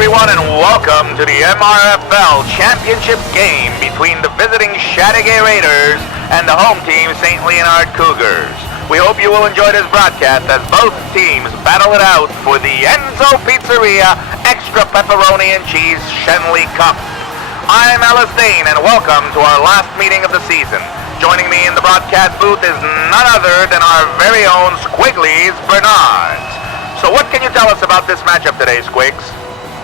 everyone, and welcome to the MRFL Championship game between the visiting Chateauguay Raiders and the home team St. Leonard Cougars. We hope you will enjoy this broadcast as both teams battle it out for the Enzo Pizzeria Extra Pepperoni and Cheese Shenley Cup. I'm Alice Dane, and welcome to our last meeting of the season. Joining me in the broadcast booth is none other than our very own Squiggly's Bernards. So what can you tell us about this matchup today, Squigs?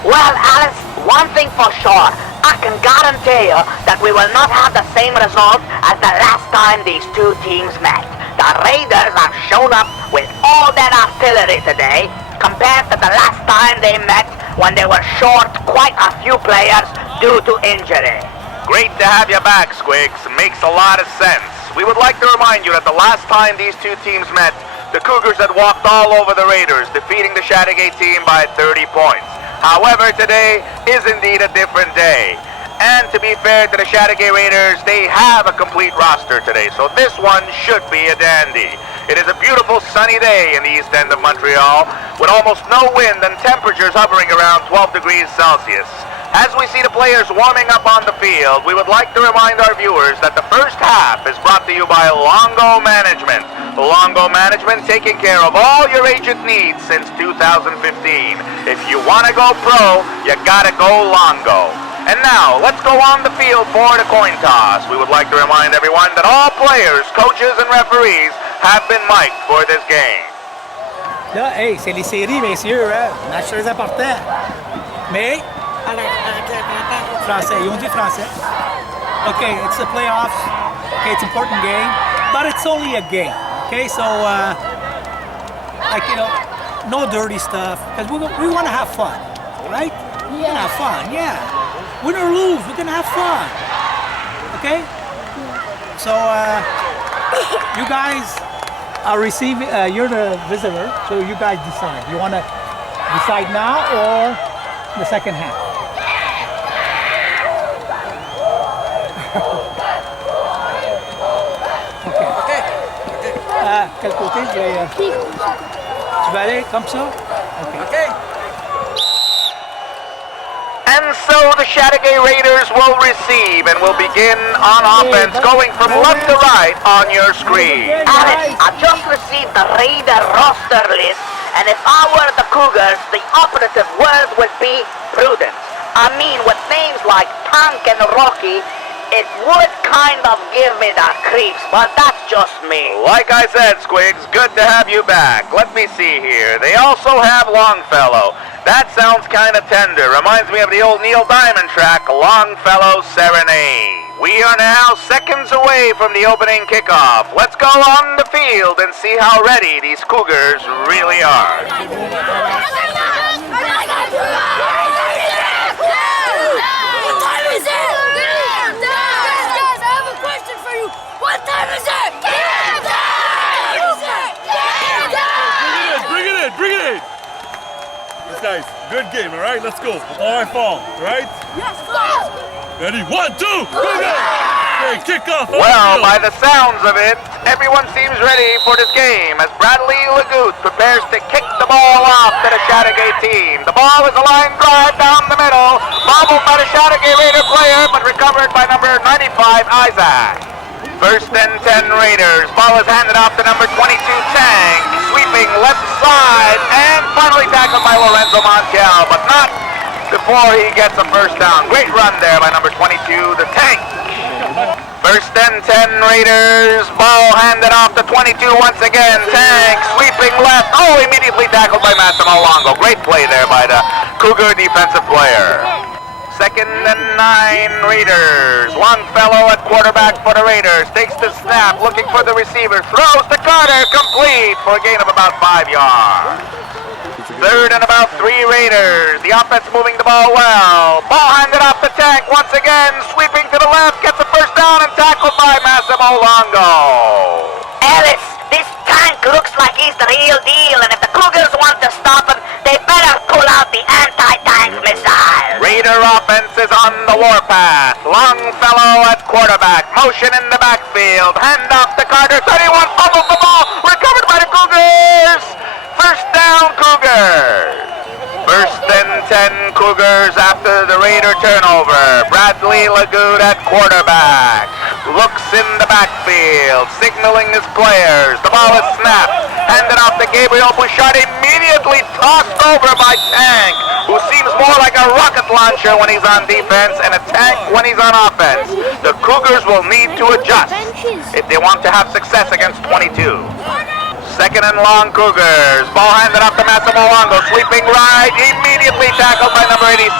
Well, Alice, one thing for sure, I can guarantee you that we will not have the same result as the last time these two teams met. The Raiders have shown up with all their artillery today, compared to the last time they met when they were short quite a few players due to injury. Great to have you back, Squigs. Makes a lot of sense. We would like to remind you that the last time these two teams met, the Cougars had walked all over the Raiders, defeating the Chateauguay team by 30 points. However, today is indeed a different day. And to be fair to the Chateauguay Raiders, they have a complete roster today, so this one should be a dandy. It is a beautiful sunny day in the east end of Montreal, with almost no wind and temperatures hovering around 12 degrees Celsius. As we see the players warming up on the field, we would like to remind our viewers that the first half is brought to you by Longo Management. Longo Management taking care of all your agent needs since 2015. If you want to go pro, you gotta go Longo. And now, let's go on the field for the coin toss. We would like to remind everyone that all players, coaches, and referees have been mic'd for this game. Là, hey, c'est les séries, messieurs, hein? Match très important. Mais, français, ils ont dit français. Okay, it's the playoffs. Okay, it's an important game, but it's only a game. Okay, so, like, you know, no dirty stuff, because we want to have fun, right? We want to have fun, yeah. Win or lose, we're going to have fun. Okay? So, you guys are receiving, you're the visitor, so you guys decide. You want to decide now or the second half? Okay. Quel côté je vais... Tu vas aller comme ça? Okay. And so the Chateauguay Raiders will receive and will begin on offense, going from left to right on your screen. Alice, I just received the Raider roster list, and if I were the Cougars, the operative word would be prudent. I mean, with names like Tank and Rocky, it would kind of give me the creeps, but that's just me. Like I said, Squigs, good to have you back. Let me see here. They also have Longfellow. That sounds kind of tender. Reminds me of the old Neil Diamond track, Longfellow Serenade. We are now seconds away from the opening kickoff. Let's go on the field and see how ready these Cougars really are. What time is it? Game time! Bring it in! Yes, guys, good game, all right? Let's go. All right, fall, all right? Yes, go! Ready? 1, 2, go! Okay, kick off. Well, by the sounds of it, everyone seems ready for this game as Bradley Lagout prepares to kick the ball off to the Chateauguay team. The ball is a line drive down the middle, bobbled by the Chateauguay Raider player, but recovered by number 95, Isaac. First and 10 Raiders. Ball is handed off to number 22, Tang. Sweeping left side and finally tackled by Lorenzo Montiel, but not before he gets a first down. Great run there by number 22, the Tank. First and 10 Raiders. Ball handed off to 22 once again. Tank sweeping left. Oh, immediately tackled by Massimo Longo. Great play there by the Cougar defensive player. Second and 9 Raiders. Longfellow at quarterback for the Raiders. Takes the snap, looking for the receiver. Throws to Carter, complete for a gain of about 5 yards. Third and about 3 Raiders. The offense moving the ball well. Ball handed off to Tank once again. Sweeping to the left, gets a first down and tackled by Massimo Longo. Alice, this Tank looks like he's the real deal, and if the Cougars want to stop him, they better pull out the anti-tank missile. Raider offense is on the warpath. Longfellow at quarterback. Motion in the backfield. Hand off to Carter. 31 fumbles the ball. Recovered by the Cougars. First down, Cougars. First and 10, Cougars. Cougars after the Raider turnover. Bradley Lagoud at quarterback. Looks in the backfield, signaling his players. The ball is snapped. Handed off to Gabriel Bouchard. Immediately tossed over by Tank, who seems more like a rocket launcher when he's on defense and a tank when he's on offense. The Cougars will need to adjust if they want to have success against 22. Second and long Cougars. Ball handed off to Massimo Longo. Sweeping right. Immediately tackled by number 87,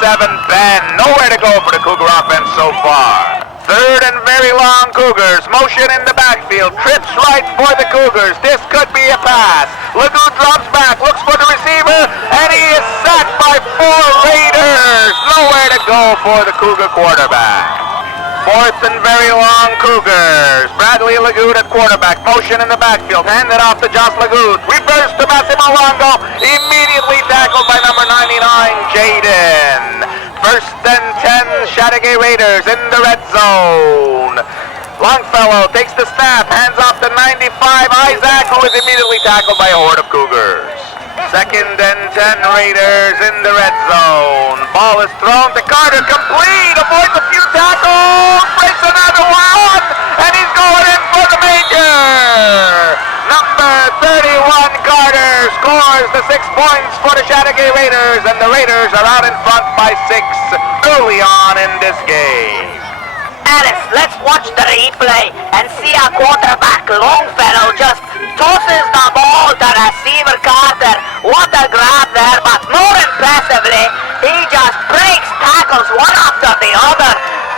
Ben. Nowhere to go for the Cougar offense so far. Third and very long Cougars. Motion in the backfield. Trips right for the Cougars. This could be a pass. Lagoud drops back. Looks for the receiver. And he is sacked by 4 Raiders. Nowhere to go for the Cougar quarterback. Fourth and very long Cougars. Bradley Lagoud at quarterback. Motion in the backfield. Handed off to Josh Lagoud. Reverse to Massimo Longo. Immediately tackled by number 99, Jaden. First and 10, Chateauguay Raiders in the red zone. Longfellow takes the snap. Hands off to 95, Isaac, who is immediately tackled by a horde of Cougars. Second and 10, Raiders in the red zone. Ball is thrown to Carter, complete, avoids a few tackles, breaks another one, and he's going in for the major. Number 31, Carter, scores the 6 points for the Chateauguay Raiders, and the Raiders are out in front by 6 early on in this game. Alice, let's watch the replay and see our quarterback Longfellow just tosses the ball to receiver Carter. What a grab there, but more impressively, he just breaks tackles one after the other.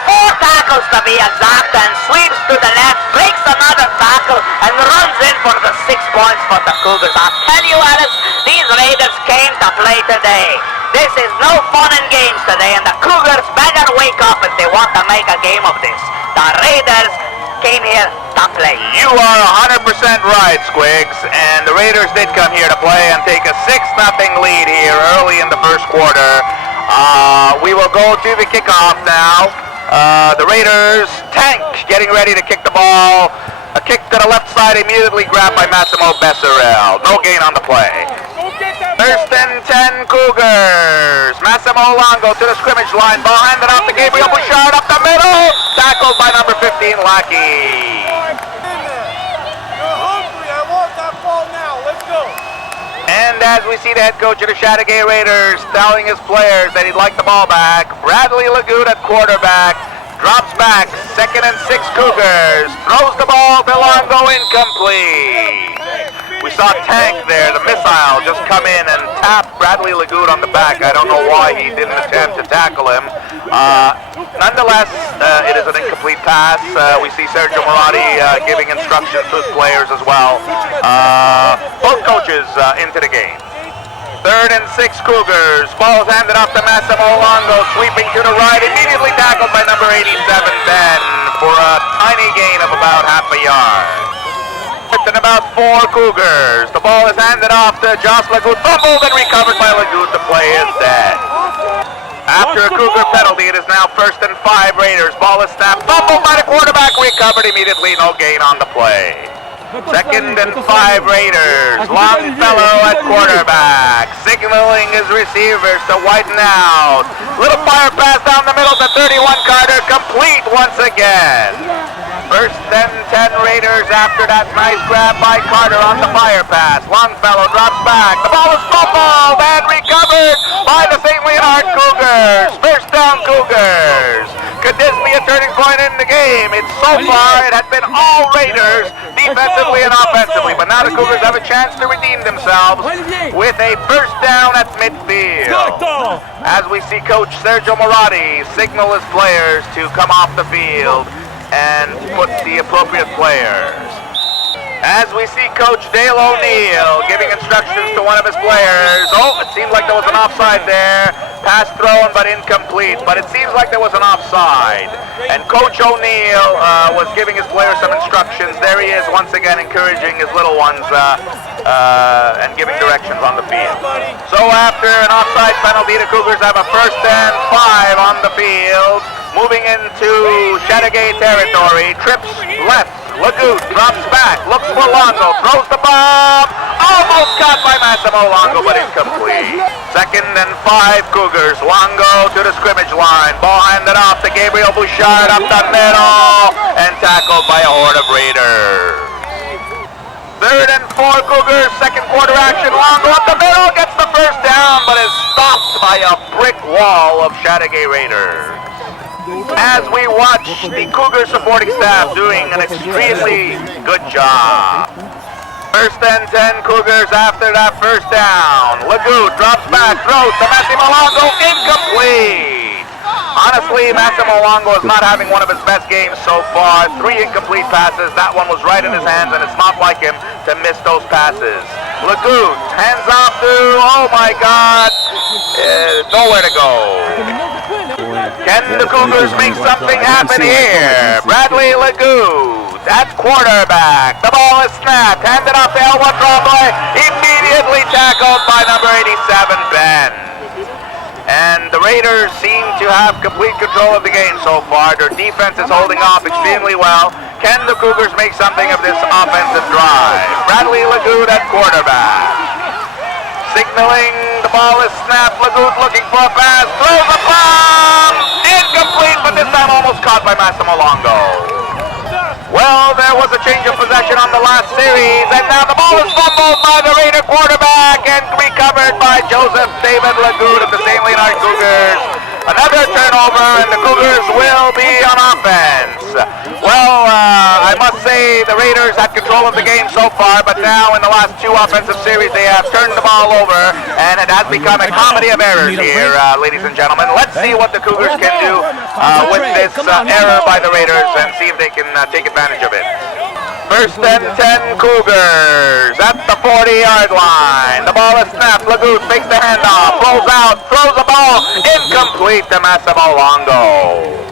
4 tackles to be exact, and sweeps to the left, breaks another tackle, and runs in for the 6 points for the Cougars. I tell you, Alice, these Raiders came to play today. This is no fun and games today, and the Cougars better wake up if they want to make a game of this. The Raiders came here to play. You are 100% right, Squigs, and the Raiders did come here to play and take a 6-0 lead here early in the first quarter. We will go to the kickoff now. The Raiders, Tank getting ready to kick the ball. A kick to the left side immediately grabbed by Massimo Besserell. No gain on the play. First and 10 Cougars. Massimo Longo to the scrimmage line. Ball handed off to Gabriel Bouchard up the middle. Tackled by number 15, Lackey. And as we see the head coach of the Chateauguay Raiders telling his players that he'd like the ball back, Bradley Lagoud at quarterback. Drops back, 2nd and 6 Cougars. Throws the ball to Longo, incomplete. We saw Tank there, the missile, just come in and tap Bradley Lagoud on the back. I don't know why he didn't attempt to tackle him. Nonetheless, it is an incomplete pass. We see Sergio Marotti giving instructions to his players as well. Both coaches into the game. 3rd and 6 Cougars. Ball is handed off to Massimo Longo, sweeping to the right, immediately tackled by number 87, Ben, for a tiny gain of about half a yard. And about 4 Cougars. The ball is handed off to Josh Lagoud, fumbled and recovered by Lagoud. The play is dead. After a Cougar penalty, it is now 1st and 5 Raiders. Ball is snapped, fumbled by the quarterback, recovered immediately, no gain on the play. 2nd and 5 Raiders. Longfellow at quarterback, signaling his receivers to widen out. Little fire pass down the middle to 31 Carter, complete once again. 1st and 10 Raiders after that nice grab by Carter on the fire pass. Longfellow drops back. The ball is fumbled and recovered by the St. Leonard Cougars. 1st down Cougars. Could this be a turning point in the game? It's so far, it had been all Raiders, defensively and offensively, but now the Cougars have a chance to redeem themselves with a 1st down at midfield. As we see Coach Sergio Marotti signal his players to come off the field and put the appropriate players. As we see Coach Dale O'Neill giving instructions to one of his players. Oh, it seemed like there was an offside there. Pass thrown but incomplete, but it seems like there was an offside. And Coach O'Neill was giving his players some instructions. There he is once again encouraging his little ones and giving directions on the field. So after an offside penalty, the Cougars have a 1st and 5 on the field. Moving into Chateauguay territory, trips left. Lagoud drops back, looks for Longo, throws the bomb, almost caught by Massimo Longo, but incomplete. 2nd and 5 Cougars. Longo to the scrimmage line. Ball handed off to Gabriel Bouchard up the middle and tackled by a horde of Raiders. 3rd and 4 Cougars. 2nd quarter action. Longo up the middle, gets the first down, but is stopped by a brick wall of Chateauguay Raiders. As we watch the Cougar supporting staff doing an extremely good job. 1st and 10 Cougars after that first down. Lagout drops back, throws to Massimo Longo, incomplete. Honestly, Massimo Longo is not having one of his best games so far. 3 incomplete passes. That one was right in his hands, and it's not like him to miss those passes. Lagout hands off to, oh my God, nowhere to go. Can the Cougars make something happen here? Bradley Lagout at quarterback. The ball is snapped, handed off to Elwood Tremblay, immediately tackled by number 87, Ben. And the Raiders seem to have complete control of the game so far. Their defense is holding off extremely well. Can the Cougars make something of this offensive drive? Bradley Lagout at quarterback. Signaling, the ball is snapped. Lagout looking for a pass, throws a bomb! Incomplete, but this time almost caught by Massimo Longo. Well, there was a change of possession on the last series, and now the ball is fumbled by the Raider quarterback and recovered by Joseph David Lagout of the St. Leonard Cougars. Another turnover, and the Cougars will be on offense. Well, I must say the Raiders had control of the game so far, but now in the last 2 offensive series they have turned the ball over, and it has become a comedy of errors here, ladies and gentlemen. Let's see what the Cougars can do with this error by the Raiders and see if they can take advantage of it. 1st and 10 Cougars at the 40-yard line. The ball is snapped. Lagout fakes the handoff, rolls out, throws the ball, incomplete to Massimo Longo.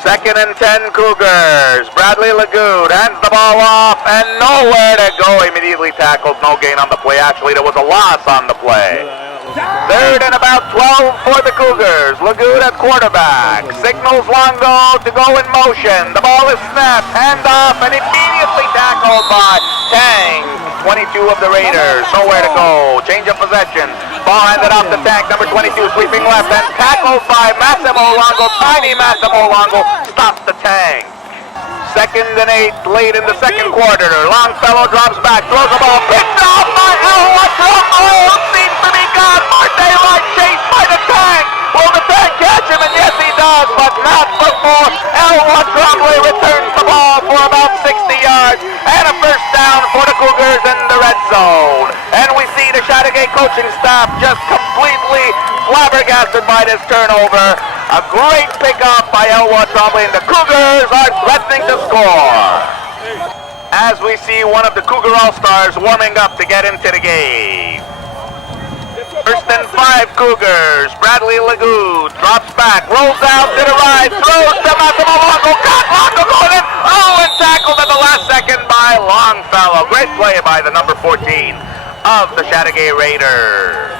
2nd and 10 Cougars. Bradley Lagout hands the ball off and nowhere to go. Immediately tackled, no gain on the play. Actually, there was a loss on the play. 3rd and about 12 for the Cougars. Lagout at quarterback. Signals Longo to go in motion. The ball is snapped, hand off, and immediately tackled by Tang. 22 of the Raiders. Nowhere to go. Change of possession. Ball handed off to Tang, number 22, sweeping left, and tackled by Massimo Longo. Tiny Massimo Longo stops the Tang. 2nd and 8 late in the 2nd quarter. Longfellow drops back, throws the ball, picked off by Elwood Tremblay. Seems to be gone. Marte Light chased by the Tang. Will the Tang catch him? And yes, he does, but not before Elwood Tremblay returns the ball for about 60 yards and a first down for the Cougars in the red zone. And we see the Chateauguay coaching staff just completely flabbergasted by this turnover. A great pickoff by Elwood Tremblay, and the Cougars are threatening to score. As we see one of the Cougar All-Stars warming up to get into the game. 1st and 5 Cougars. Bradley Lagout drops back, rolls out to the right, throws to Massimo Longo, got Longo going in, and tackled at the last second by Longfellow. Great play by the number 14 of the Chateauguay Raiders.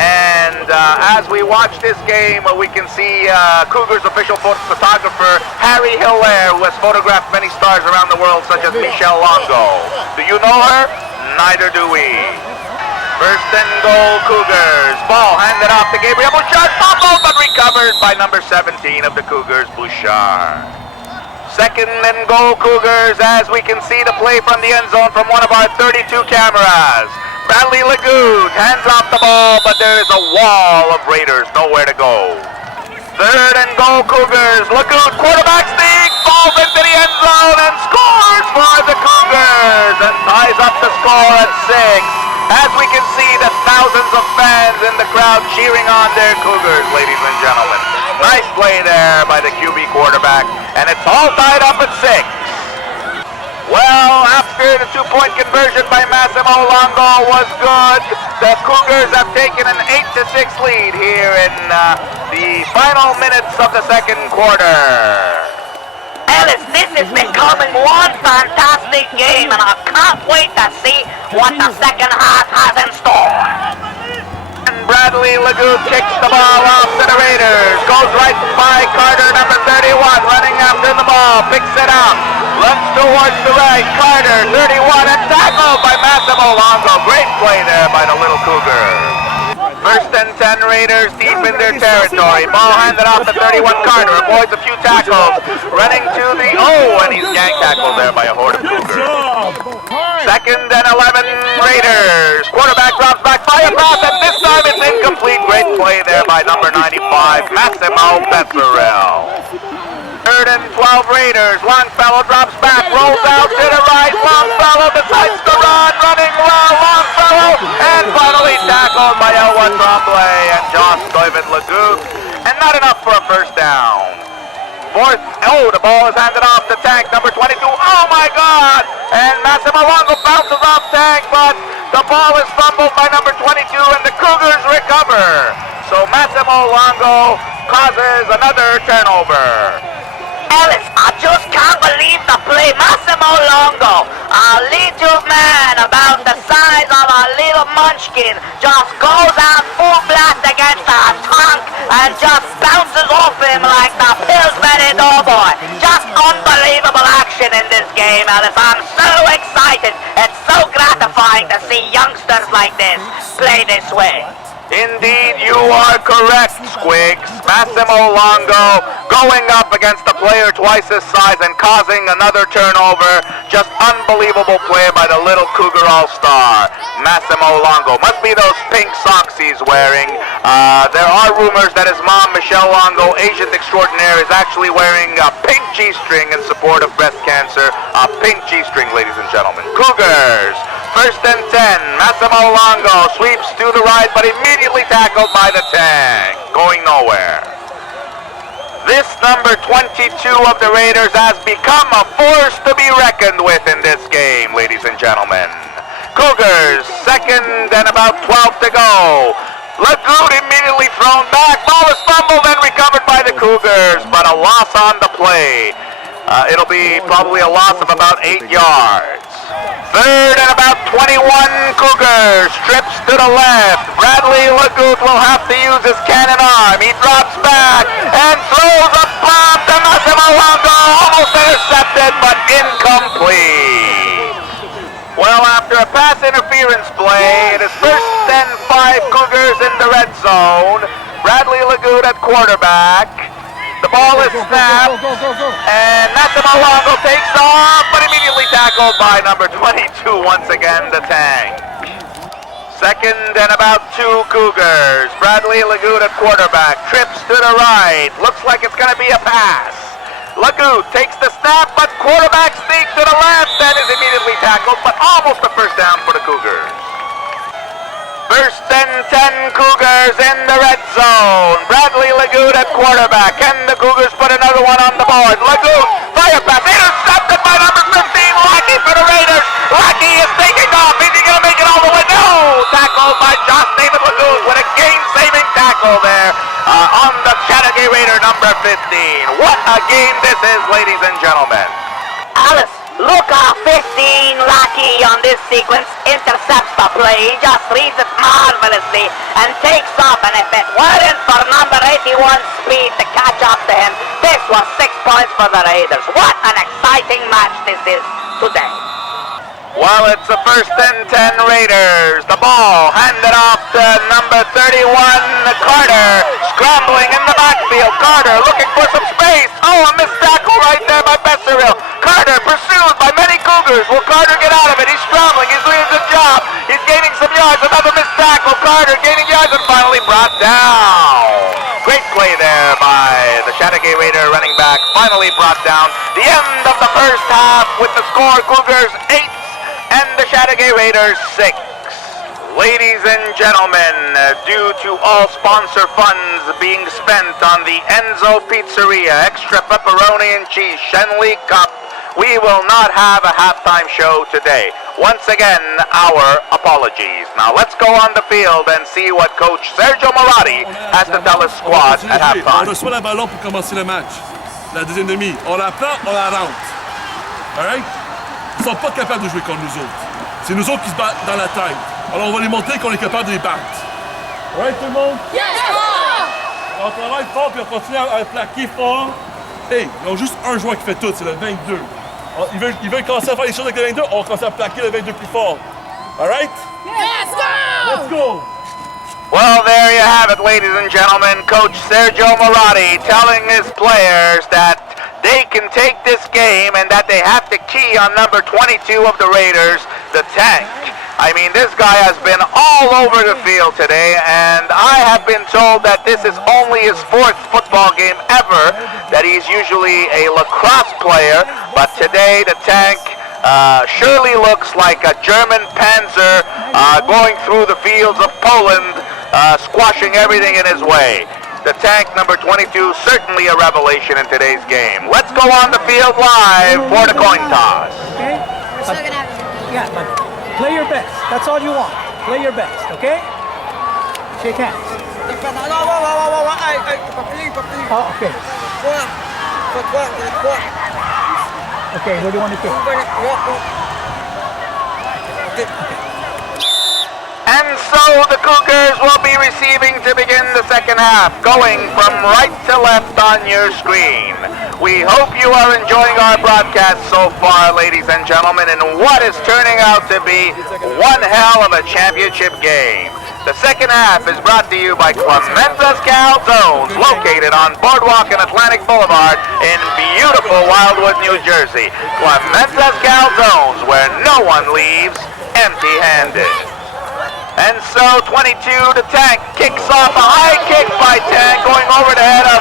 And as we watch this game, we can see Cougars official photographer Harry Hilaire, who has photographed many stars around the world, such as Michelle Longo. Do you know her? Neither do we. 1st and goal, Cougars. Ball handed off to Gabriel Bouchard, fumbled but recovered by number 17 of the Cougars, Bouchard. 2nd and goal, Cougars, as we can see the play from the end zone from one of our 32 cameras. Bradley Lagout hands off the ball, but there is a wall of Raiders, nowhere to go. 3rd and goal, Cougars. Lagout, quarterback sneak, falls into the end zone and scores for the Cougars and ties up the score at 6. As we can see the thousands of fans in the crowd cheering on their Cougars, ladies and gentlemen. Nice play there by the QB quarterback, and it's all tied up at 6. Well, after the 2-point conversion by Massimo Longo was good, the Cougars have taken an 8-6 lead here in the final minutes of the 2nd quarter. Ellis, this is becoming one fantastic game, and I can't wait to see what the second half has in store. And Bradley Lagout kicks the ball off to the Raiders. Goes right by Carter, number 31, running after the ball, picks it up. Runs towards the right, Carter, 31, and tackled by Massimo Massimo Longo, great play there by the Little Cougar. First and 10 Raiders deep in their territory. Ball handed off to 31 Carter. Avoids a few tackles. Running to the... Oh, and he's gang tackled there by a horde of Cougar. Second and 11 Raiders. Quarterback drops back. Fire pass, and this time it's incomplete. Great play there by number 95, Massimo Becerril. Third and 12 Raiders. Longfellow drops back, rolls out to the right. Longfellow decides to run, running well. Longfellow, and finally tackled by Elwha Tremblay and John Stuyvesant Lagut. And not enough for a first down. Fourth, the ball is handed off to Tank, number 22. Oh my God! And Massimo Longo bounces off Tank, but the ball is fumbled by number 22, and the Cougars recover. So Massimo Longo causes another turnover. Ellis, I just can't believe the play. Massimo Longo, a little man about the size of a little munchkin, just goes out full blast against a tank and just bounces off him like the Pillsbury Doughboy. Just unbelievable action in this game, Ellis. I'm so excited. It's so gratifying to see youngsters like this play this way. Indeed, you are correct, Squigs. Massimo Longo going up against a player twice his size and causing another turnover. Just unbelievable play by the Little Cougar All-Star, Massimo Longo. Must be those pink socks he's wearing. There are rumors that his mom, Michelle Longo, Asian extraordinaire, is actually wearing a pink G-string in support of breast cancer. A pink G-string, ladies and gentlemen. Cougars. First and 10, Massimo Longo sweeps to the right, but immediately tackled by the Tank, going nowhere. This number 22 of the Raiders has become a force to be reckoned with in this game, ladies and gentlemen. Cougars, second and about 12 to go. Lagut immediately thrown back, ball is fumbled and recovered by the Cougars, but a loss on the play. It'll be probably a loss of about 8 yards. Third and about 21 Cougars. Trips to the left. Bradley Lagut will have to use his cannon arm. He drops back and throws a bomb to Massimo Longo. Almost intercepted, but incomplete. Well, after a pass interference play, it is first and 5 Cougars in the red zone. Bradley Lagut at quarterback. The ball is snapped, and Massimo Longo takes off, but immediately tackled by number 22, once again, the Tank. Second and about 2 Cougars. Bradley Lagut at quarterback, trips to the right, looks like it's going to be a pass. Lagut takes the snap, but quarterback sneaks to the left, and is immediately tackled, but almost a first down for the Cougars. First and 10 Cougars in the red zone. Bradley Lagut at quarterback. Can the Cougars put another one on the board? Lagut, fire pass, intercepted by number 15, Lackey for the Raiders. Lackey is taking off. Is he going to make it all the way? No! Tackled by Josh David Lagut with a game-saving tackle there on the Chateauguay Raider number 15. What a game this is, ladies and gentlemen. Alice, look how 15 Lackey on this sequence intercepts the play. He just reads it marvelously and takes off. And if it weren't for number 81's speed to catch up to him, this was 6 points for the Raiders. What an exciting match this is today. Well, it's the first and 10 Raiders. The ball handed off to number 31, Carter, scrambling in the backfield. Carter looking for some space. Oh, a missed tackle right there by Becerril. Carter pursued by many Cougars. Will Carter get out of it? He's scrambling. He's doing a good job. He's gaining some yards. Another missed tackle. Carter gaining yards and finally brought down. Great play there by the Chateauguay Raider running back. Finally brought down. The end of the first half with the score Cougars 8 and the Chateauguay Raiders 6. Ladies and gentlemen, due to all sponsor funds being spent on the Enzo Pizzeria Extra Pepperoni and Cheese Shenley Cup, we will not have a halftime show today. Once again, our apologies. Now let's go on the field and see what Coach Sergio Marotti has to tell his squad at On halftime. reçoit la ballon pour commencer le match. La deuxième demi. On la prend, on la rentre. All right? Ils sont pas capables de jouer contre nous autres. C'est nous autres qui se battent dans la tête. Alors on va les montrer qu'on est capable de les battre. All right, tout le monde? Yes, sir! On travaille fort puis on continue à plaquer fort. Hey, ils ont juste un joueur qui fait tout, c'est le 22. Ils veulent commencer à faire les choses avec le 22, on va commencer à plaquer le 22 plus fort. All right? Let's go! Let's go. Well, there you have it, ladies and gentlemen. Coach Sergio Marotti telling his players that they can take this game and that they have to key on number 22 of the Raiders, the Tank. I mean, this guy has been all over the field today, and I have been told that this is only his 4th football game ever, that he's usually a lacrosse player, but today the Tank surely looks like a German Panzer going through the fields of Poland, squashing everything in his way. The Tank, number 22, certainly a revelation in today's game. Let's go on the field live for the coin toss. Okay? We're still gonna have a Yeah, but play your best. That's all you want. Play your best, okay? Shake hands. Oh, okay. Okay, where do you want to kick? And so the Cougars will be receiving to begin the second half, going from right to left on your screen. We hope you are enjoying our broadcast so far, ladies and gentlemen, in what is turning out to be one hell of a championship game. The second half is brought to you by Clemenza's Calzones, located on Boardwalk and Atlantic Boulevard in beautiful Wildwood, New Jersey. Clemenza's Calzones, where no one leaves empty-handed. And so 22 to Tank kicks off a high kick by Tank, going over the head of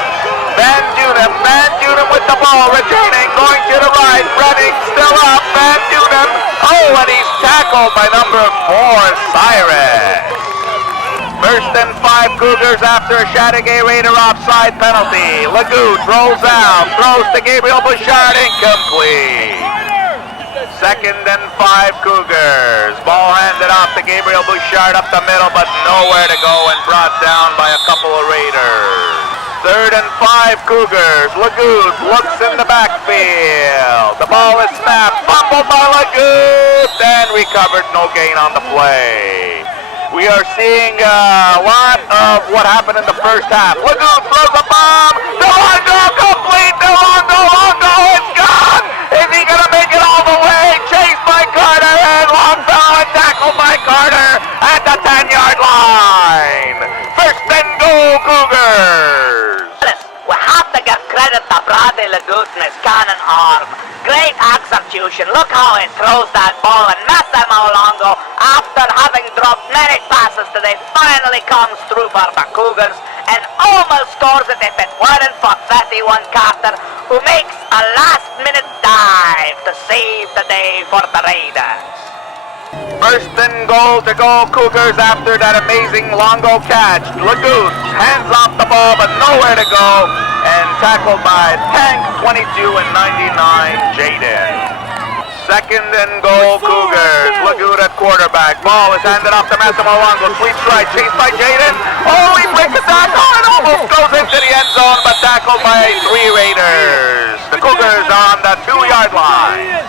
Van Dunham. Van Dunham with the ball, returning, going to the right, running, still up, Van Dunham. Oh, and he's tackled by number 4, Cyrus. First and 5 Cougars after a Chateauguay Raider offside penalty. Legoutte rolls out, throws to Gabriel Bouchard, incomplete. Second and 5 Cougars. Ball handed off to Gabriel Bouchard up the middle, but nowhere to go and brought down by a couple of Raiders. Third and 5 Cougars. Legoutte looks in the backfield. The ball is snapped, fumbled by Legoutte, and recovered, no gain on the play. We are seeing a lot of what happened in the first half. Legoutte throws a bomb. Delongo complete. Delongo, it's gone. Is he going to make it all the way? Chased by Carter, and Longfellow and tackled by Carter at the 10-yard line. First and goal, Cougars. We have to give credit to Bradley Legoutte and his cannon arm. Great execution. Look how he throws that ball, and Massimo Longo, after having dropped many passes today, finally comes through for the Cougars and almost scores it if it weren't for 31 Carter, who makes a last-minute dive to save the day for the Raiders. First and goal to go Cougars after that amazing Longo catch. Legoutte hands off the ball, but nowhere to go, and tackled by Tank, 22 and 99, Jaden. Second and goal Cougars. Legoutte at quarterback. Ball is handed off to Massimo Longo. Sweep strike, chased by Jaden. Oh, he breaks a tackle and almost goes into the end zone, but tackled by 3 Raiders. The Cougars are on the 2-yard line.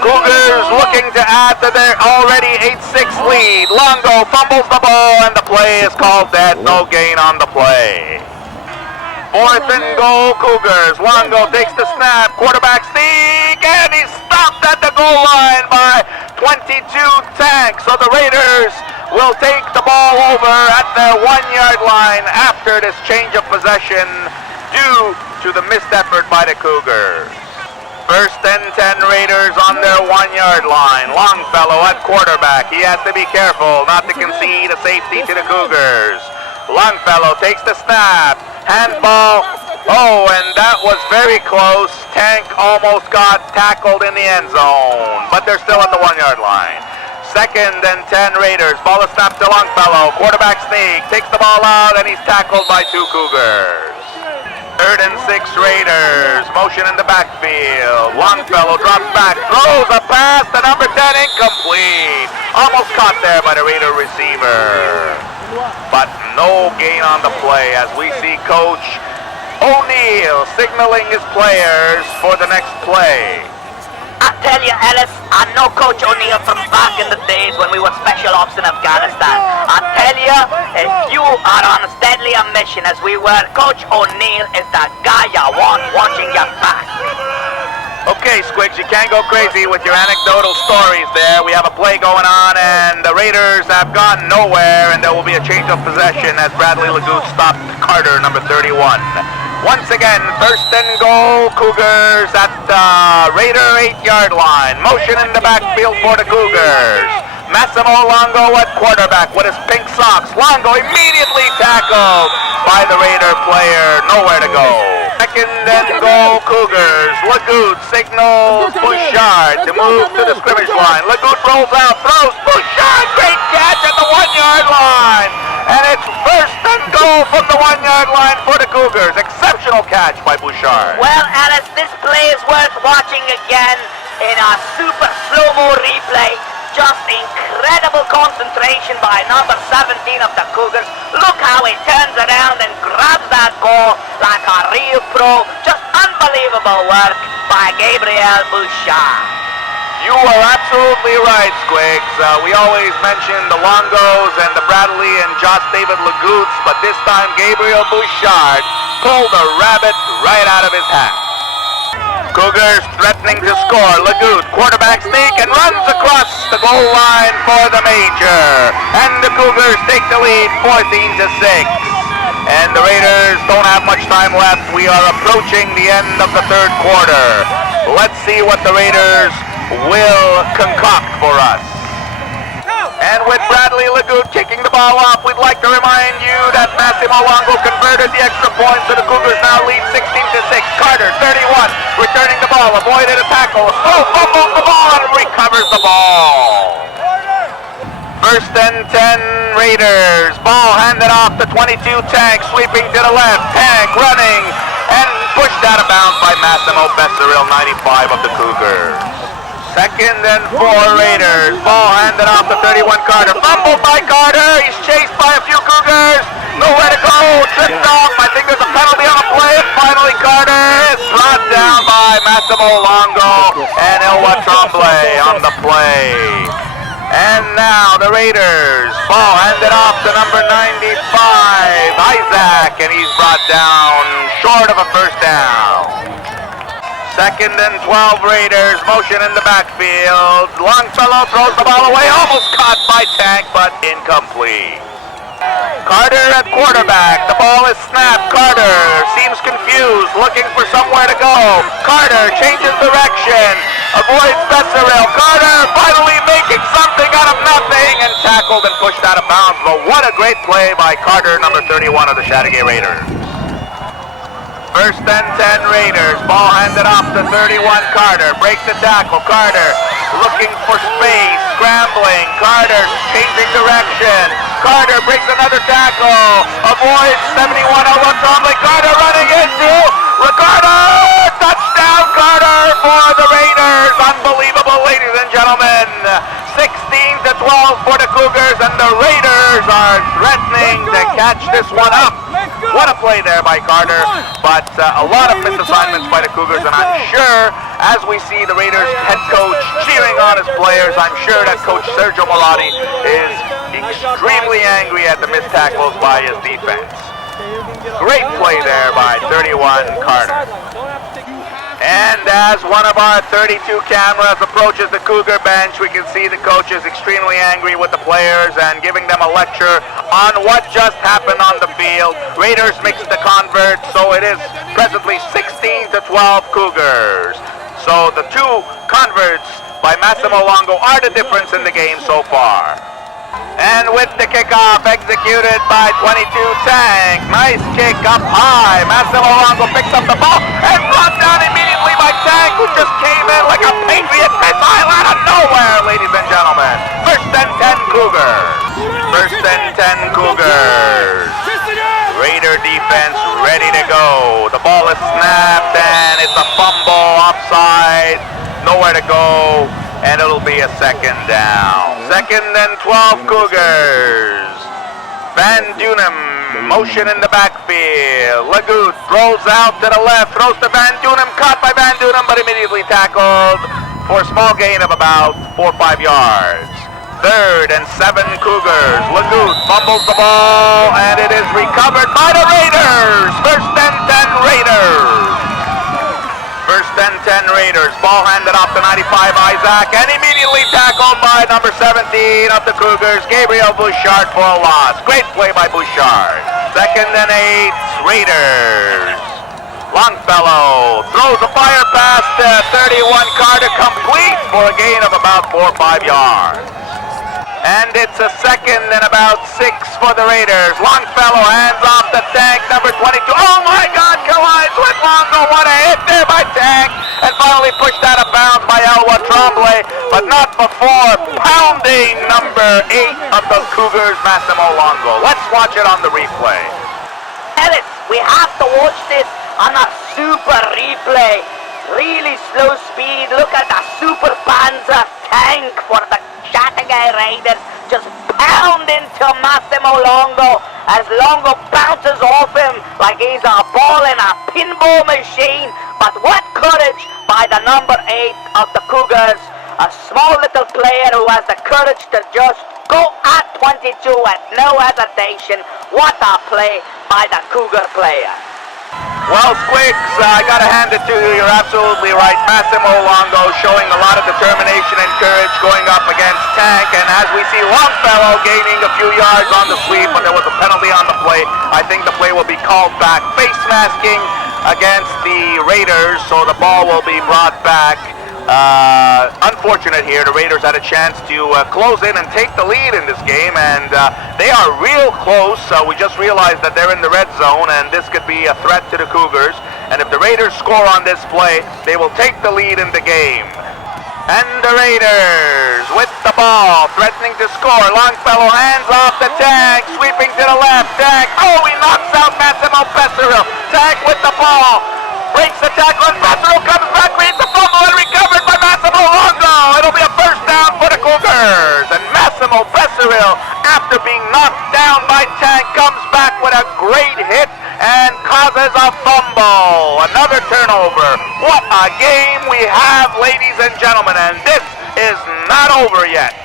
Cougars looking to add to their already 8-6 lead. Longo fumbles the ball and the play is called dead. No gain on the play. Fourth and goal Cougars. Longo takes the snap. Quarterback sneak, and he's stopped at the goal line by 22 Tank. So the Raiders will take the ball over at their 1-yard line after this change of possession due to the missed effort by the Cougars. First and 10 Raiders on their 1-yard line. Longfellow at quarterback. He has to be careful not to concede a safety to the Cougars. Longfellow takes the snap. Handball. Oh, and that was very close. Tank almost got tackled in the end zone, but they're still at the 1-yard line. Second and 10 Raiders. Ball is snapped to Longfellow. Quarterback sneak. Takes the ball out, and he's tackled by 2 Cougars. Third and 6 Raiders. Motion in the backfield. Longfellow drops back, throws a pass to number 10, incomplete. Almost caught there by the Raider receiver. But no gain on the play as we see Coach O'Neill signaling his players for the next play. I tell you, Ellis, I know Coach O'Neill from back in the days when we were special ops in Afghanistan. I tell you, if you are on as deadly a mission as we were, Coach O'Neill is the guy you want watching your back. Okay, Squigs, you can't go crazy with your anecdotal stories there. We have a play going on, and the Raiders have gone nowhere, and there will be a change of possession as Bradley Lagout stopped Carter, number 31. Once again, first and goal, Cougars at the Raider 8-yard line. Motion in the backfield for the Cougars. Massimo Longo at quarterback with his pink socks. Longo immediately tackled by the Raider player. Nowhere to go. Second and goal, Cougars. Lagout signals Bouchard to move to the scrimmage line. Lagout rolls out, throws. Bouchard, great catch at the 1-yard line. And it's first and goal from the 1-yard line for the Cougars. Exceptional catch by Bouchard. Well, Alice, this play is worth watching again in a super slow-mo replay. Just incredible concentration by number 17 of the Cougars. Look how he turns around and grabs that ball like a real pro. Just unbelievable work by Gabriel Bouchard. You are absolutely right, Squigs. We always mention the Longos and the Bradley and Josh David Lagouts, but this time Gabriel Bouchard pulled a rabbit right out of his hat. Cougars threatening to score. Lagout, quarterback sneak, and runs across the goal line for the major. And the Cougars take the lead 14-6. And the Raiders don't have much time left. We are approaching the end of the third quarter. Let's see what the Raiders will concoct for us. And with Bradley Lagout kicking the ball off, we'd like to remind you that Massimo Longo converted the extra point, so the Cougars now lead 16-6. Carter, 31, returning the ball, avoided a tackle, fumbles the ball and recovers the ball. First and 10 Raiders. Ball handed off to 22 Tank, sweeping to the left. Tank running and pushed out of bounds by Massimo Besseril, 95 of the Cougars. Second and 4 Raiders. Ball handed off to 31 Carter. Fumbled by Carter. He's chased by a few Cougars. Nowhere to go. Tripped off. I think there's a penalty on the play. Finally Carter is brought down by Massimo Longo and Elwa Tremblay on the play. And now the Raiders. Ball handed off to number 95, Isaac, and he's brought down short of a first down. Second and 12 Raiders, motion in the backfield. Longfellow throws the ball away, almost caught by Tank, but incomplete. Carter at quarterback, the ball is snapped. Carter seems confused, looking for somewhere to go. Carter changes direction, avoids Besseril. Carter finally making something out of nothing and tackled and pushed out of bounds. But what a great play by Carter, number 31 of the Chateauguay Raiders. First and 10 Raiders. Ball handed off to 31 Carter. Breaks the tackle. Carter looking for space. Scrambling. Carter changing direction. Carter breaks another tackle. Avoids 71 Elwa Tremblay. Carter running into Ricardo. Touchdown Carter for the Raiders. Unbelievable, ladies and gentlemen. 16-12 for the Cougars, and the Raiders are threatening to catch this one up. What a play there by Carter, but a lot of missed assignments by the Cougars, and I'm sure as we see the Raiders head coach cheering on his players, I'm sure that coach Sergio Marotti is extremely angry at the missed tackles by his defense. Great play there by 31 Carter. And as one of our 32 cameras approaches the Cougar bench, we can see the coach is extremely angry with the players and giving them a lecture on what just happened on the field. Raiders mixed the convert, so it is presently 16-12 Cougars. So the two converts by Massimo Longo are the difference in the game so far. And with the kickoff executed by 22 Tank. Nice kick up high. Massimo Longo picks up the ball and brought down immediately by Tank, who just came in like a Patriot missile out of nowhere, ladies and gentlemen. First and 10 Cougars. First and 10 Cougars. Raider defense ready to go. The ball is snapped and it's a fumble offside. Nowhere to go. And it'll be a second down. Second and 12 Cougars. Van Dunham, motion in the backfield. Lagout rolls out to the left, throws to Van Dunham, caught by Van Dunham, but immediately tackled for a small gain of about 4 or 5 yards. Third and 7 Cougars. Lagout fumbles the ball, and it is recovered by the Raiders. First and 10 Raiders. First and 10 Raiders. Ball handed off to 95 Isaac and immediately tackled by number 17 of the Cougars, Gabriel Bouchard, for a loss. Great play by Bouchard. 2nd and 8 Raiders. Longfellow throws a fire pass to 31 Carter, complete for a gain of about 4 or 5 yards. And it's a 2nd and about 6 for the Raiders. Longfellow hands off to Tank, number 22. Oh my God, collides with Longo. What a hit there by Tank. And finally pushed out of bounds by Elwa Tremblay, but not before pounding number 8 of the Cougars, Massimo Longo. Let's watch it on the replay. Ellis, we have to watch this on a super replay. Really slow speed. Look at the Super Panzer tank for the Chateauguay Raiders. Just pound into Massimo Longo as Longo bounces off him like he's a ball in a pinball machine. But what courage by the number 8 of the Cougars. A small little player who has the courage to just go at 22 at no hesitation. What a play by the Cougar player. Well, Squigs, I gotta hand it to you. You're absolutely right. Massimo Longo showing a lot of determination and courage going up against Tank. And as we see Longfellow gaining a few yards on the sweep, but there was a penalty on the play. I think the play will be called back. Face masking against the Raiders, so the ball will be brought back. Unfortunate here. The Raiders had a chance to close in and take the lead in this game, and they are real close. We just realized that they're in the red zone, and this could be a threat to the Cougars. And if the Raiders score on this play, they will take the lead in the game. And the Raiders with the ball, threatening to score. Longfellow hands off the Tank, sweeping to the left. Tank, oh, he knocks out Massimo Pesseril. Tank with the ball, breaks the tackle, and Pesseril comes back, creates a fumble, and recovered by Massimo Longo. It'll be a first down for the Cougars. And Massimo Pesseril, after being knocked down by Tank, comes back with a great hit and causes a fumble. Another turnover. What a game we have, ladies and gentlemen, and this is not over yet.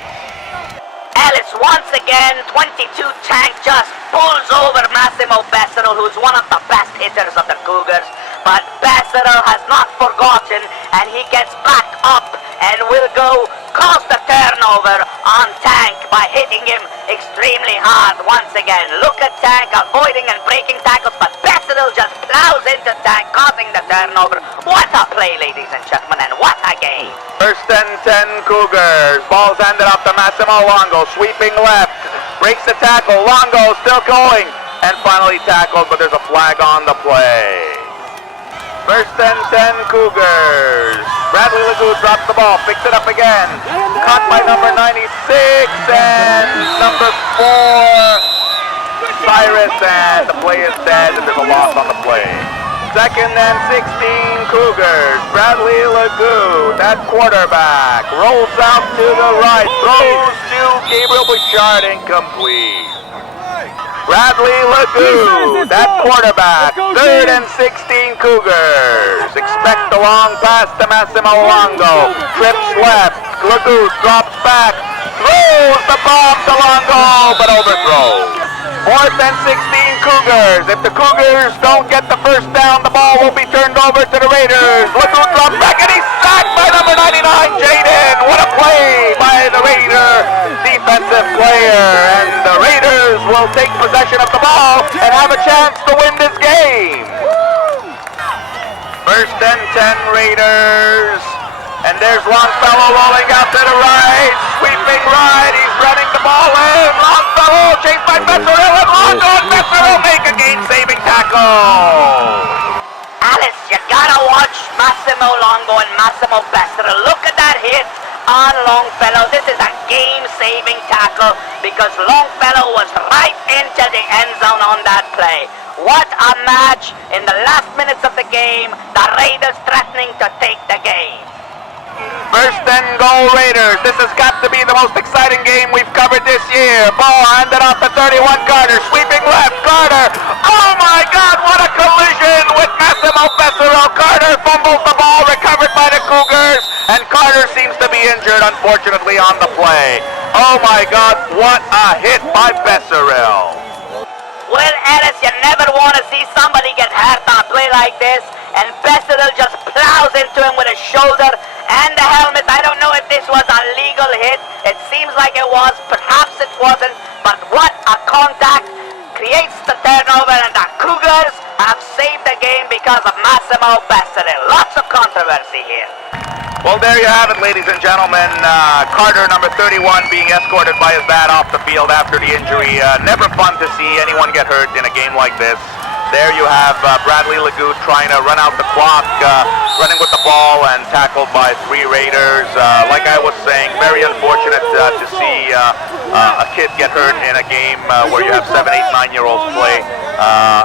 Ellis, once again, 22 Tank just pulls over Massimo Pesseril, who's one of the best hitters of the Cougars. But Pesseril has not forgotten, and he gets back up and will go cause the turnover on Tank by hitting him extremely hard once again. Look at Tank avoiding and breaking tackles, but Pesseril just plows into Tank, causing the turnover. What a play, ladies and gentlemen, and what a game. First and 10 Cougars. Ball's handed off to Massimo Longo, sweeping left, breaks the tackle. Longo still going, and finally tackled, but there's a flag on the play. First and 10 Cougars. Bradley Legout drops the ball, picks it up again. Caught by number 96 and number 4, Cyrus, and the play is dead, and there's a loss on the play. Second and 16 Cougars. Bradley Legout, that quarterback, rolls out to the right, throws to Gabriel Bouchard, incomplete. Bradley Legout, that quarterback, 3rd and 16 Cougars. Expect the long pass to Massimo Longo. Trips left, Legout drops back, throws the bomb to Longo, but overthrows. 4th and 16 Cougars. If the Cougars don't get the first down, the ball will be turned over to the Raiders. Legout drops back, and he's sacked by number 99, Jaden. What a play by the Raider defensive player. And the Raiders will take possession of the ball and have a chance to win this game. First and 10 Raiders. And there's Longfellow rolling out to the right, sweeping right, he's running the ball in. Longfellow chased by Pesseril, and Longo and Pesseril make a game-saving tackle. Alice, you gotta watch Massimo Longo and Massimo Pesseril. Look at that hit on Longfellow. This is a game-saving tackle because Longfellow was right into the end zone on that play. What a match in the last minutes of the game. The Raiders threatening to take the game. First and goal Raiders. This has got to be the most exciting game we've covered this year. Ball handed off to 31 Carter, sweeping left. Carter, oh my God, what a collision with Massimo Pesseril. Carter fumbles the ball, recovered by the Cougars, and Carter seems to be injured, unfortunately, on the play. Oh my God, what a hit by Pesseril. Well, Ellis, you never want to see somebody get hurt on a play like this. and Besserell just plows into him with his shoulder and the helmet. I don't know if this was a legal hit. It seems like it was, perhaps it wasn't, but what a contact creates the turnover, and the Cougars have saved the game because of Massimo Besserell. Lots of controversy here. Well, there you have it, ladies and gentlemen. Carter, number 31, being escorted by his dad off the field after the injury. Never fun to see anyone get hurt in a game like this. There you have Bradley Lagout trying to run out the clock, running with the ball and tackled by 3 Raiders. Like I was saying, very unfortunate to see a kid get hurt in a game where you have 7, 8, 9-year-olds play.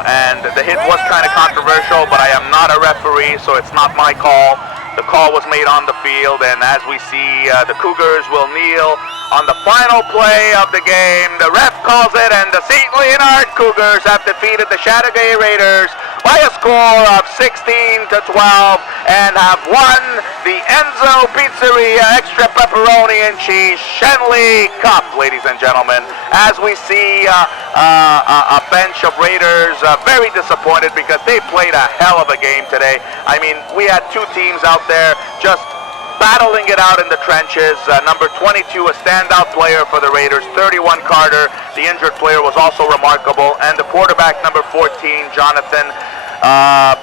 And the hit was kind of controversial, but I am not a referee, so it's not my call. The call was made on the field, and as we see, the Cougars will kneel on the final play of the game. The ref calls it, and the St. Leonard Cougars have defeated the Chateauguay Raiders by a score of 16-12 and have won the Enzo Pizzeria Extra Pepperoni and Cheese Shenley Cup, ladies and gentlemen. As we see a bench of Raiders very disappointed because they played a hell of a game today. I mean, we had 2 teams out there just battling it out in the trenches. Number 22, a standout player for the Raiders, 31 Carter, the injured player, was also remarkable, and the quarterback, number 14, Jonathan,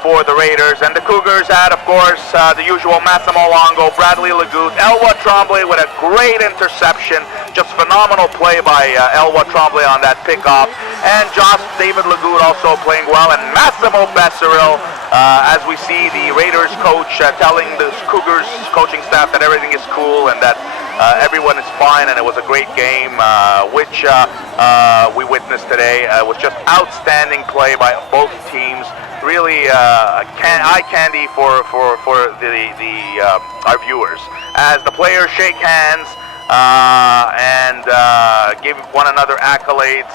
for the Raiders. And the Cougars had, of course, the usual Massimo Longo, Bradley Lagout, Elwa Tremblay with a great interception, just phenomenal play by Elwa Tremblay on that pickoff, and Josh David Lagout also playing well, and Massimo Besserell, as we see the Raiders coach telling the Cougars coaching staff that everything is cool and that everyone is fine, and it was a great game, which we witnessed today. It was just outstanding play by both teams. Really eye candy for our viewers as the players shake hands and give one another accolades.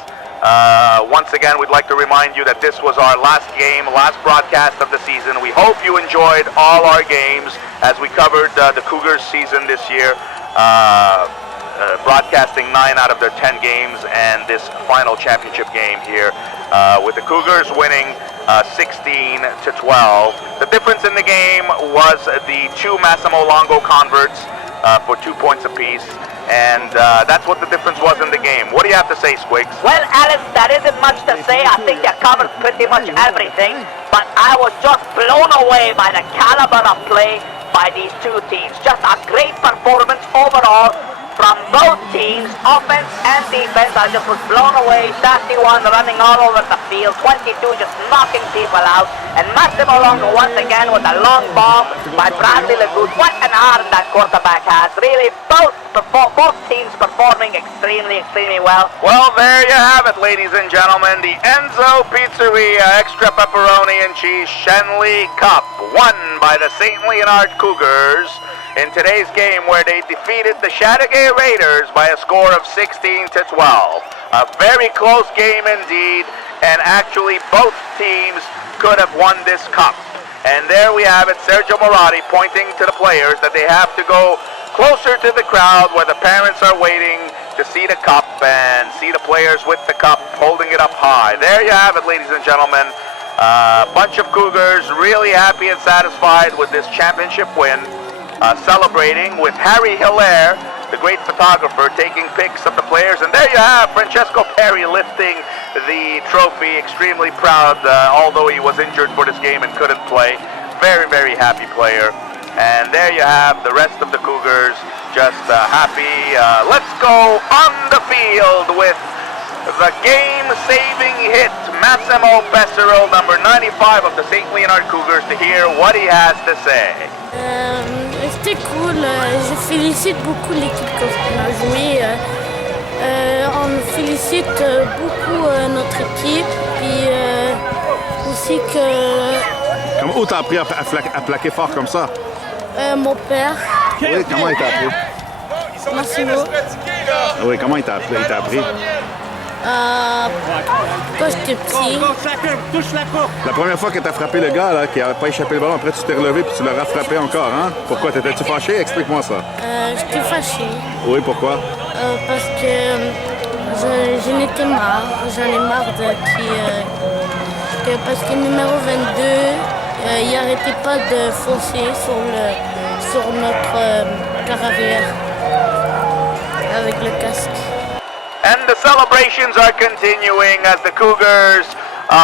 Once again, we'd like to remind you that this was our last game, last broadcast of the season. We hope you enjoyed all our games as we covered the Cougars season this year, broadcasting 9 out of their 10 games and this final championship game here with the Cougars winning 16-12. The difference in the game was the 2 Massimo Longo converts for 2 points apiece. And that's what the difference was in the game. What do you have to say, Squigs? Well, Alice, there isn't much to say. I think you covered pretty much everything. But I was just blown away by the caliber of play by these 2 teams. Just a great performance overall from both teams, offense and defense. I just was blown away. 31 running all over the field, 22 just knocking people out, and Massimo Longo once again with a long bomb by Bradley Lagout. What an arm that quarterback has. Really, both teams performing extremely well. Well, there you have it, ladies and gentlemen. The Enzo Pizzeria Extra Pepperoni and Cheese Shenley Cup, won by the St. Leonard Cougars in today's game, where they defeated the Chateauguay Raiders by a score of 16-12. A very close game indeed, and actually both teams could have won this cup. And there we have it, Sergio Moratti pointing to the players that they have to go closer to the crowd where the parents are waiting to see the cup and see the players with the cup holding it up high. There you have it, ladies and gentlemen. A bunch of Cougars really happy and satisfied with this championship win. Celebrating with Harry Hilaire, the great photographer, taking pics of the players. And there you have Francesco Perry lifting the trophy, extremely proud, although he was injured for this game and couldn't play. Very, very happy player. And there you have the rest of the Cougars, just happy. Let's go on the field with the game-saving hit, Massimo Besserell, number 95 of the St. Leonard Cougars, to hear what he has to say. C'était cool, je félicite beaucoup l'équipe qu'on a joué. On félicite beaucoup notre équipe, puis aussi que... Comment t'as appris à plaquer fort comme ça? Mon père. Oui, comment il t'a appris? Massimo. Oui, comment il t'a appris? Quand j'étais petit. La première fois que t'as frappé le gars là, qui n'avait pas échappé le ballon, après tu t'es relevé puis tu l'auras frappé encore, hein? Pourquoi? T'étais-tu fâché? Explique-moi ça. J'étais fâché. Oui, pourquoi? Parce que j'en étais marre. J'en ai marre parce que numéro 22, il n'arrêtait pas de foncer sur notre car arrière avec le casque. And the celebrations are continuing as the Cougars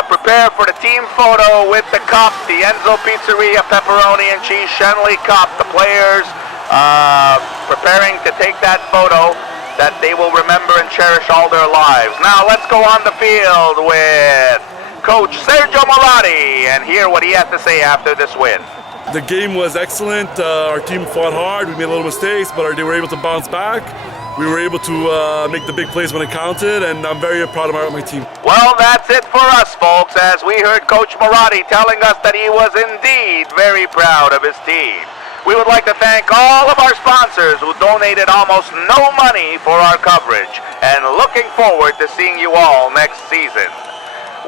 prepare for the team photo with the cup, the Enzo Pizzeria Pepperoni and Cheese Shenley Cup. The players preparing to take that photo that they will remember and cherish all their lives. Now let's go on the field with Coach Sergio Moratti and hear what he has to say after this win. The game was excellent. Our team fought hard. We made a little mistakes, but they were able to bounce back. We were able to make the big plays when it counted, and I'm very proud of my team. Well, that's it for us, folks, as we heard Coach Moratti telling us that he was indeed very proud of his team. We would like to thank all of our sponsors who donated almost no money for our coverage, and looking forward to seeing you all next season.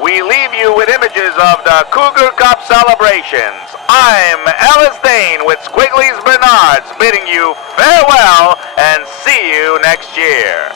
We leave you with images of the Cougar Cup celebrations. I'm Ellis Dane with Squiggly's Bernards bidding you farewell and see you next year.